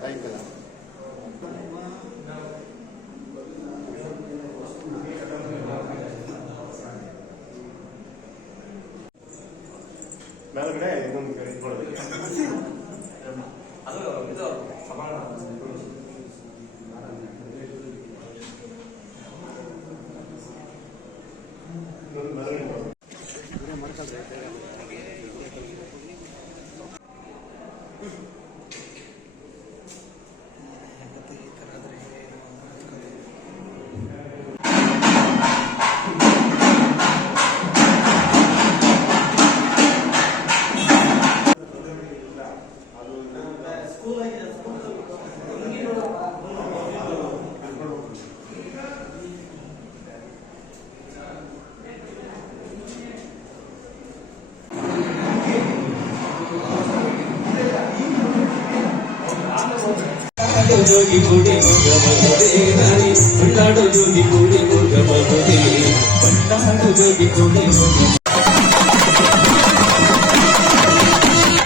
体育だ。ಮೇಲ್ಗಡೆ ಇನ್ನೊಂದು ನೋಡೋದಕ್ಕೆ ಅದು ಇದು ಸಮಾನ ಮಾಡ್ಕೊಂಡ್ರೆ ಮೇಲ್ಗಡೆ ಇಟ್ಕೊಳ್ಳೋದು. ಜೋಗಿ ಕೂಡಿ ಹೋಗಬಹುದೇ ನಾರಿ ಉಳ್ಳಾಡು ಜೋಗಿ ಕೂಡಿ ಹೋಗಬಹುದೇ ಬಣ್ಣಾಡು ಜೋಗಿ ಕೂಡಿ ಹೋಗಿ